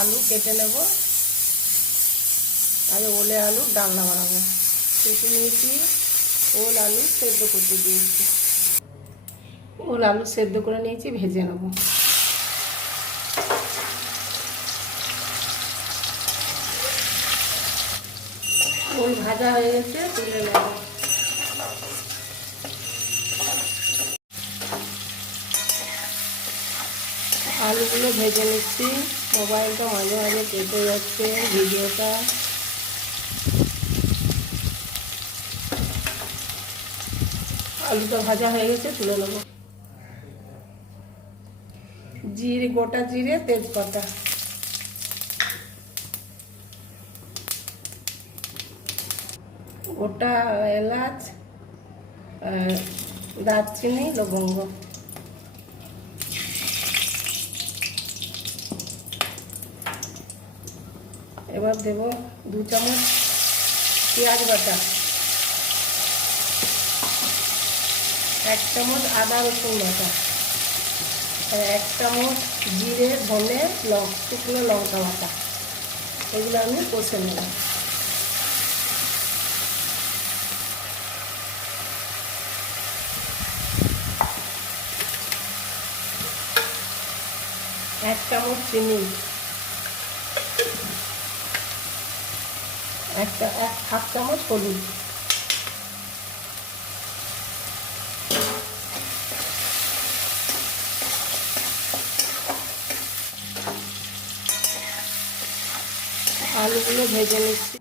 আলু কেটে নেব। আর ওলে আলু ডালনা বানাবো। কেটে নিয়েছি। ওল আলু সেদ্ধ করতে দিয়েছি। ওল আলু সেদ্ধ করে নিয়েছি, ভেজে নেব। ওল ভাজা হয়ে গেছে, তুলে নেব। আলুগুলো ভেজে নিচ্ছি। মোবাইলটা মাঝে মাঝে কেটে যাচ্ছে ভিডিওটা। আলুটা ভাজা হয়ে গেছে, তুলে নেব। জিরে, গোটা জিরে, তেজপাতা। গোটা এলাচ দারচিনি, লবঙ্গ। এবার দেব দু চামচ পেঁয়াজ বাটা। এক চামচ আদা রসুন বাটা। এক চামচ জিরে, ধনে, লং, শুকনো লঙ্কা বাটা। এগুলো আমি কষে নেব। এক চামচ চিনি। একটা এক হাফ চামচ হলুদ। আলুগুলো ভেজে নিচ্ছি।